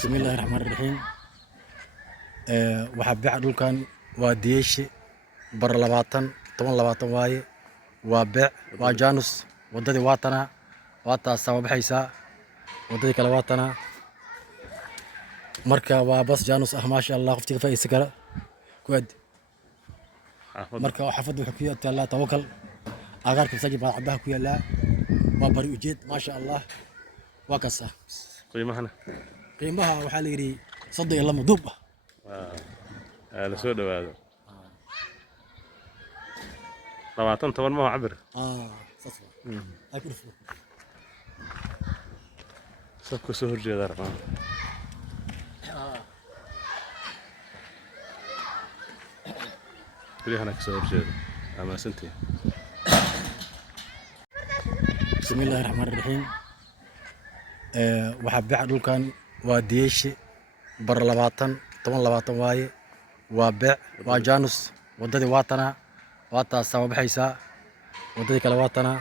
بسم الله الرحمن الرحيم. waxaa beeca dhulkan waa diyeeshe bar 20 10 waaye waa beec waa jaanus wadadii waatana waataas sama baxaysaa wadadii kale waatana marka waa bas jaanus ah maasha Allah qoftiga faa'iido kara ku aad marka xafadu wuxuu ku yaala tawakal agaarka sajib caddaha ku yaala waa bari ujeed maasha Allah waa kasa qiimaha waxaa la yiri 32 dub la soo dhawaado 20 ma cabir saswa ay kurfu sabka soo horjeeda raqam بريحنا كسور جد أما سنتي بسم الله الرحمن الرحيم. waxaa beeca dhulkan waa diyeeshe bar 20 10 waaye waa beec waa jaanus wadadii waatana waataas sama baxaysaa wadadii kale waatana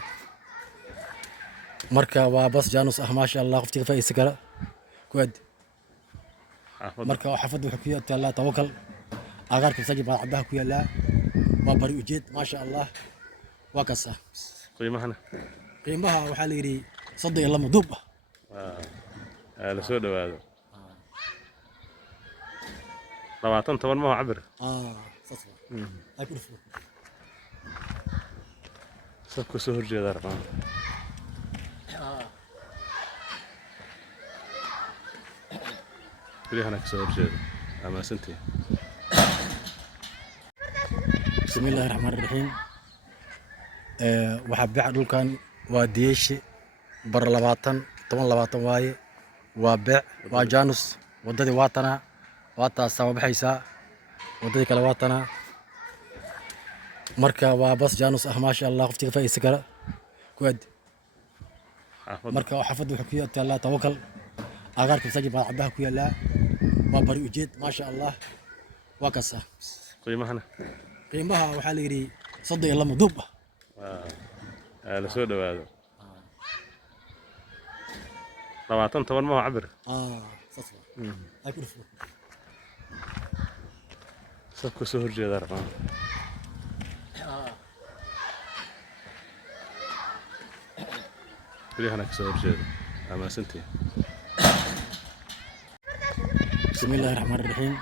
marka waa bas jaanus ah maasha Allah qoftiga faa'iido kara ku aad marka xafadu wuxuu ku yaala tawakal agaarka sajib caddaha ku yaala waa bari ujeed maasha Allah waa kasa qiimaha waxaa la yiri 32 dub la soo dhawaado 20 ma cabir saswa ay kurfu sabka soo horjeeda raqam بريحنا كسور جد أما سنتي بسم الله الرحمن الرحيم. waxaa beeca dhulkan waa diyeeshe bar 20 10 waaye waa beec waa jaanus wadadii waatana waataas sama baxaysaa wadadii kale waatana marka waa bas jaanus ah maasha Allah qoftiga faa'iido kara ku aad marka xafadu wuxuu ku yaala tawakal agaarka sajib caddaha ku yaala waa bari ujeed maasha Allah waa kasa qiimaha waxaa la yiri 32 dub la soo dhawaado 20 ma cabir saswa ay kurfu sabka soo horjeeda raqam بريحنا كسور جد أما سنتي بسم الله الرحمن الرحيم.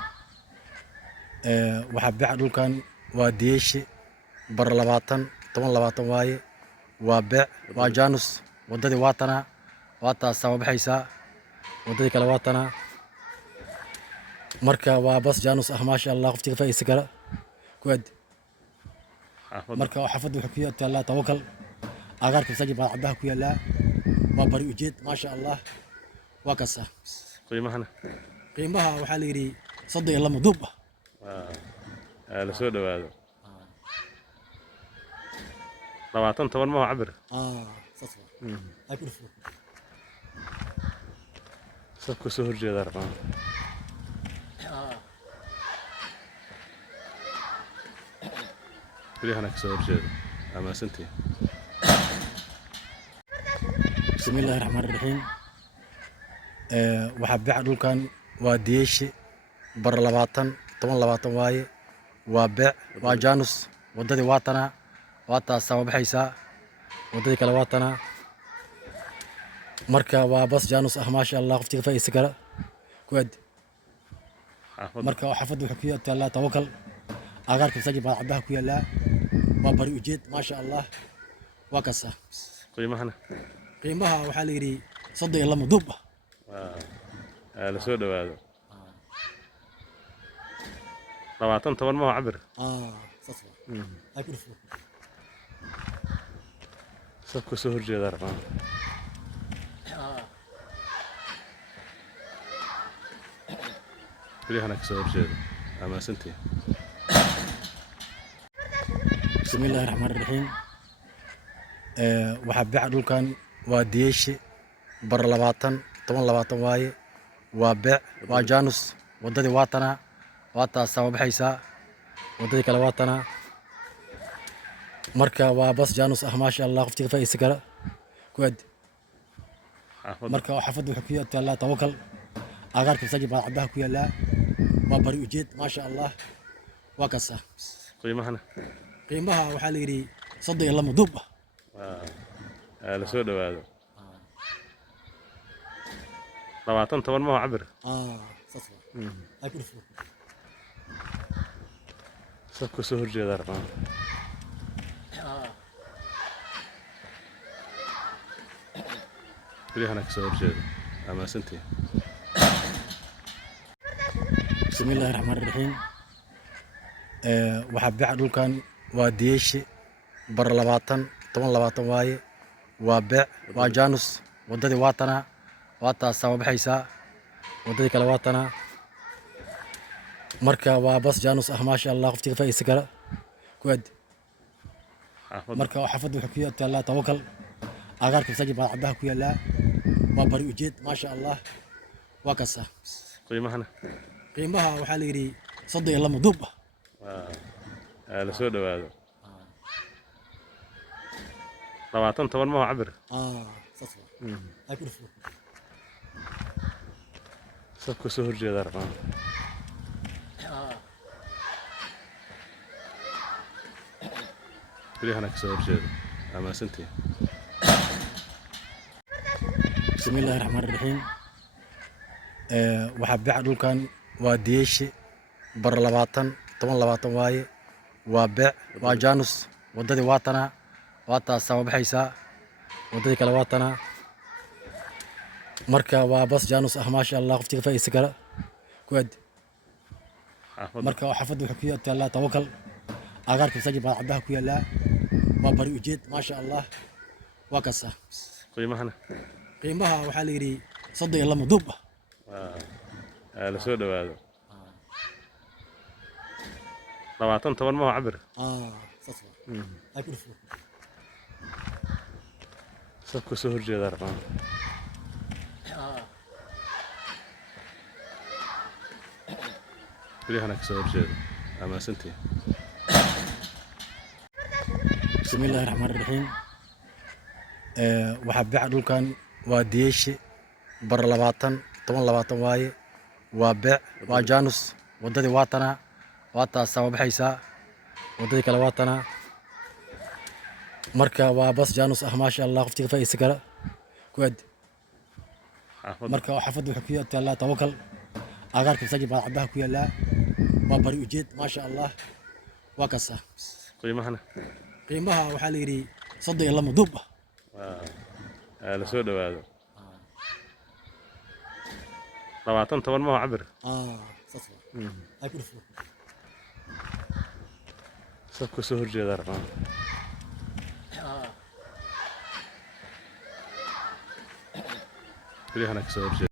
waxaa beeca dhulkan waa diyeeshe bar 20 10 waaye waa beec waa jaanus wadadii waatana waataas sama baxaysaa wadadii kale waatana marka waa bas jaanus ah maasha Allah qoftiga faa'iido kara ku aad marka xafadu wuxuu ku yaala tawakal agaarka sajib caddaha ku yaala waa bari ujeed maasha Allah waa kasa qiimaha waxaa la yiri 32 dub la soo dhawaado 20 ma cabir saswa ay kurfu sabka soo horjeeda raqam بريحنا كسور جد أما سنتي بسم الله الرحمن الرحيم. waxaa beeca dhulkan waa diyeeshe bar 20 10 waaye waa beec waa jaanus wadadii waatana waataas sama baxaysaa wadadii kale waatana marka waa bas jaanus ah maasha Allah qoftiga faa'iido kara ku aad marka xafadu wuxuu ku yaala tawakal agaarka sajib caddaha ku yaala waa bari ujeed maasha Allah waa kasa qiimaha waxaa la yiri 32 dub la soo dhawaado 20 ma cabir saswa ay kurfu sabka soo horjeeda raqam بريحنا كسور جد أما سنتي بسم الله الرحمن الرحيم. waxaa beeca dhulkan waa diyeeshe bar 20 10 waaye waa beec waa jaanus wadadii waatana waataas sama baxaysaa wadadii kale waatana marka waa bas jaanus ah maasha Allah qoftiga faa'iido kara ku aad marka xafadu wuxuu ku yaala tawakal agaarka masaajid baa caddaha ku yaallaa waa bari ujeed maasha allah waa kasa qiimahana qiimaha waxaa la yidhi 32 duub ah la soo dhawaado 20 ma cabir saas ay ku dhufo safka soo horjeeda rabaan guryahan ka soo horjeeda ama santii بسم الله الرحمن الرحيم waxaa beeca dhulkan waa diyeeshe bar 20 10 waaye waa beec waa jaanus wadadii waatana waataa soo baxaysaa wadadii kale waatana marka waa bas jaanus ah maasha Allah qoftiga faa'iido kara ku aad marka xafadu wuxuu ku yaallaa tawakal agaarka masaajid baa caddaha ku yaallaa waa bari ujeed maasha Allah waa kasa qiimahana qiimaha waxaa la yidhi 32 duub ah la soo dhawaado 20 ma cabir saas ay ku dhufo safka soo horjeeda rabaan guryahan ka soo horjeeda ama santii بسم الله الرحمن الرحيم waxaa beeca dhulkan waa diyeeshe bar 20 10 waaye waa beec waa jaanus wadadii waatana waataa soo baxaysaa wadadii kale waatana marka waa bas jaanus ah maasha Allah qoftiga faa'iido kara ku aad marka xafadu wuxuu ku yaallaa tawakal agaarka masaajid baa caddaha ku yaallaa waa bari ujeed maasha Allah waa kasa qiimahana qiimaha waxaa la yidhi 32 duub ah la soo dhawaado 20 ma cabir saas ay ku dhufo safka soo horjeeda rabaan guryahan ka soo horjeeda ama santii بسم الله الرحمن الرحيم waxaa beeca dhulkan waa diyeeshe bar 20 10 waaye waa beec waa jaanus wadadii waatana waataa soo baxaysaa wadadii kale waatana marka waa bas jaanus ah maasha Allah qoftiga faa'iido kara ku aad marka xafadu wuxuu ku yaallaa tawakal agaarka masaajid baa caddaha ku yaallaa waa bari ujeed maasha Allah waa kasa qiimahana qiimaha waxaa la yidhi 32 duub ah la soo dhawaado 20 ma cabir saas ay ku dhufo safka soo horjeeda rabaan guryahan ka soo horjeeda